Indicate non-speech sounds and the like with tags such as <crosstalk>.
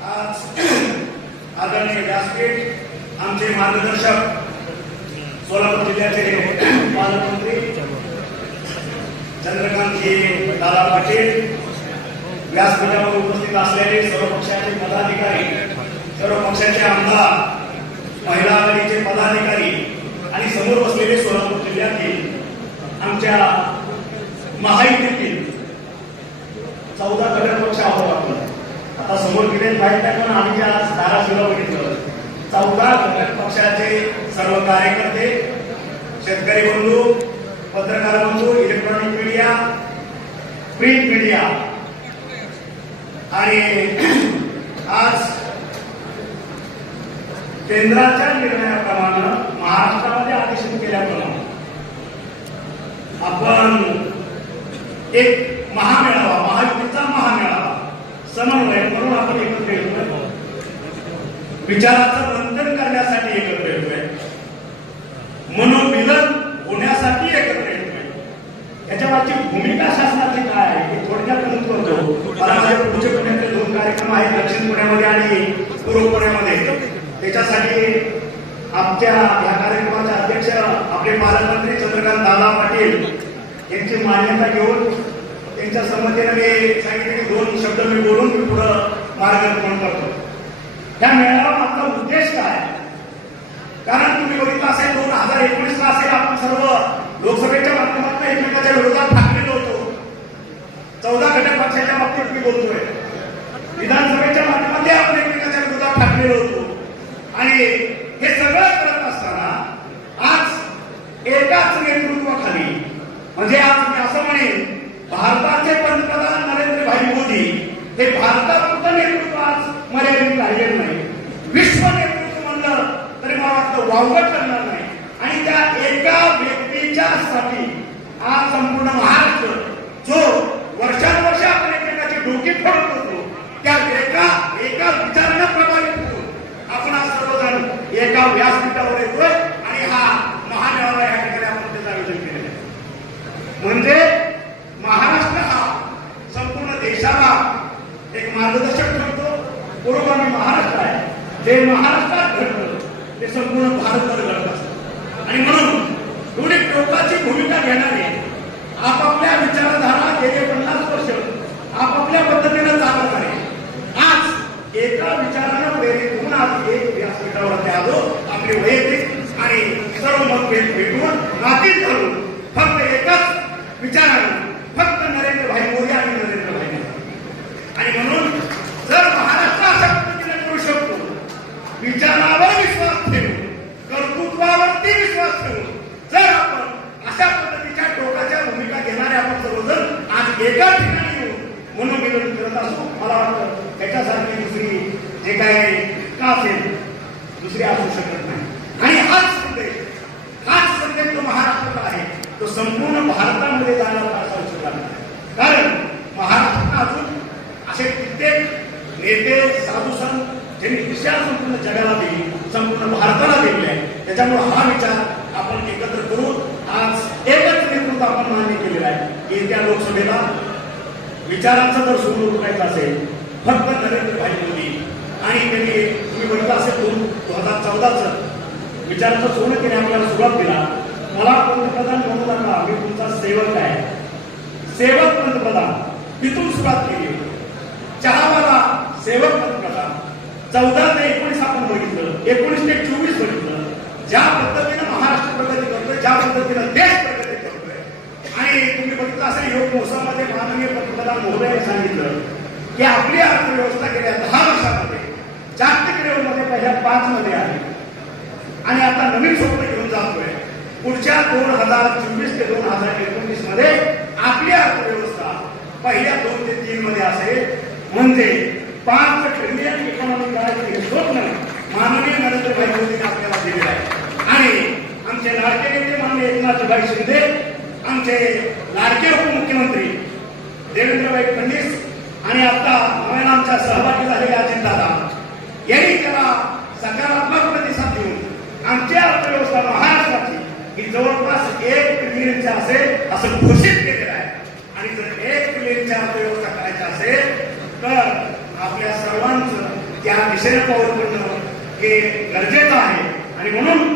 आज <clears throat> आदरणीय व्यासपीठ आमचे मार्गदर्शक सोलापूर जिल्ह्याचे <clears throat> पालकमंत्री चंद्रकांतजी दादा पाटील व्यासपीठावर उपस्थित असलेले सर्व पक्षाचे पदाधिकारी सर्व पक्षाचे आमदार महिला आघाडीचे पदाधिकारी आणि समोर बसलेले सोलापूर जिल्ह्यातील आमच्या महायुतीतील चौदा घटक समोर गेले माहीत नाही पण आम्ही आज धाराशिवला बघितलं. चौदा घटक पक्षाचे सर्व कार्यकर्ते शेतकरी बंधू पत्रकार बंधू इलेक्ट्रॉनिक मीडिया प्रिंट मीडिया आणि आज केंद्राच्या निर्णयाप्रमाणे महाराष्ट्रामध्ये आदेशित केल्याप्रमाणे आपण एक महामेळावा महामेळावा समन्वय म्हणून आपण एकत्र येतोय. विचाराचं मंथन करण्यासाठी एकत्र येतोय. मनोमिलन होण्यासाठी एकत्र येतोय. याच्या मागची भूमिका शासनाची काय आहे? हे थोडक्यात नमूद करतो मला माझ्या पुढच्या पुण्यातले दोन कार्यक्रम आहेत दक्षिण पुण्यामध्ये आणि पूर्व पुण्यामध्ये. त्याच्यासाठी आमच्या या कार्यक्रमाचे अध्यक्ष आपले पालकमंत्री चंद्रकांत दादा पाटील यांची मान्यता घेऊन त्यांच्या संमतीने मी सांगितले की दोन शब्द मी बोलून मी पुढं मार्गदर्शन करतो. या मेळावा आपला उद्देश काय? कारण तुम्ही बघितलं असेल दोन हजार एकोणीसला असेल आपण सर्व लोकसभेच्या माध्यमातून एकमेकाच्या विरोधात ठाकलेलो होतो चौदा घटक पक्षाच्या बाबतीत मी बोलतोय. विधानसभेच्या माध्यमातही आपण एकमेकाच्या विरोधात ठाकलेलो होतो आणि हे सगळं करत असताना आज एकाच नेतृत्वाखाली म्हणजे आज मी असं म्हणेन भारतात हे भारतापुरतं नेतृत्व आज मर्यादित राहिलेलं नाही. विश्व नेतृत्व म्हणलं तरी मला वाटतं वावगं ठरणार नाही. आणि त्या एका व्यक्तीच्या साठी आज संपूर्ण महाराष्ट्र जो वर्षानुवर्ष आपण एकमेकाची डोकी फोडत होतो त्या एका एका विचारानं प्रभावित होतो. आपण आज सर्वजण एका व्यासपीठावर येतोय आणि हा महामेळावा या ठिकाणी आपण त्याचं आयोजन केलेलं आहे. म्हणजे महाराष्ट्र हा संपूर्ण देशाला एक मार्गदर्शक ठरतो. पूर्वगामी महाराष्ट्र आहे. जे महाराष्ट्रात घडलं ते संपूर्ण भारतभर घडत असतं. आणि म्हणून एवढी टोकाची भूमिका घेणारे आपापल्या विचारधारा गेले पन्नास वर्ष आपापल्या पद्धतीनं चालत आहे आज एका विचारानं प्रेरित होऊन आज एक व्यासपीठावर आलो आपले वैयक्तिक आणि सर्व मतभेद भेटून नातीत धरून फक्त एकाच विचारानं फक्त नरेंद्रभाई मोदी आणि नरेंद्रभाई मोदी आणि म्हणून जर महाराष्ट्र अशा पद्धतीने करू शकतो विचारावर विश्वास ठेवून कर्तृत्वावरती विश्वास ठेवून जर आपण अशा पद्धतीच्या टोकाच्या भूमिका घेणारे आपण सर्वजण आज एका ठिकाणी येऊन मनोमिलन करत असू मला वाटतं त्याच्यासारखी दुसरी जे काय का असेल दुसरी असू शकत नाही. आणि हाच संदेश हाच संदेश जो महाराष्ट्राचा आहे तो संपूर्ण भारतामध्ये जाणार असा विचार कारण महाराष्ट्रात अजून असे कित्येक नेते साधू संत ज्यांनी दिशा संपूर्ण जगाला दिली संपूर्ण भारताला दिली आहे त्याच्यामुळे हा विचार आपण एकत्र करून आज एकच नेतृत्व आपण मान्य केलेला आहे की त्या लोकसभेला विचारांचा जर सुरू उठवायचा असेल फक्त नरेंद्रभाई मोदी. आणि त्यांनी तुम्ही बघितलं असेल दोन दोन हजार चौदाचं विचारांचं सोनं केले आपल्याला सुरुवात केला. मला पंतप्रधान म्हणू लागला मी तुमचा सेवक आहे. सेवक पंतप्रधान तिथून सुरुवात केली. चहावाला सेवक पंतप्रधान. चौदा ते एकोणीस आपण बघितलं एकोणीस ते चोवीस बघितलं. ज्या पद्धतीनं महाराष्ट्र प्रगती करतोय ज्या पद्धतीनं देश प्रगती करतोय आणि तुम्ही बघितलं असेल योग महोत्सवामध्ये माननीय पंतप्रधान महोदयांनी सांगितलं की आपली अर्थव्यवस्था गेल्या दहा वर्षामध्ये. जागतिक रेवमध्ये पहिल्या पाच मध्ये आहे आणि आता नवीन स्वप्न घेऊन जातोय. पुढच्या दोन हजार चोवीस ते दोन हजार एकोणीसमध्ये आपली अर्थव्यवस्था पहिल्या दोन ते तीन मध्ये असेल. म्हणजे पाच ट्रिलियन इकॉनॉमी करायचं हे स्वप्न माननीय नरेंद्रभाई मोदींनी आपल्याला दिलेलं आहे आणि आमचे लाडके नेते माननीय एकनाथभाई शिंदे आमचे लाडके उपमुख्यमंत्री देवेंद्रभाई फडणवीस आणि आता नव्यानं आमच्या सहभागी झालेले अजितदादा यांनी त्याला सकारात्मक प्रतिसाद देऊन आमची अर्थव्यवस्था महाराष्ट्राची ही जवळपास एक ट्रिलियनच्या असेल असं घोषित केलेलं आहे. आणि जर एक ट्रिलियनची अर्थव्यवस्था करायचा असेल तर आपल्या सर्वांचं त्या दिशेने पाऊल पडणं हे गरजेचं आहे. आणि म्हणून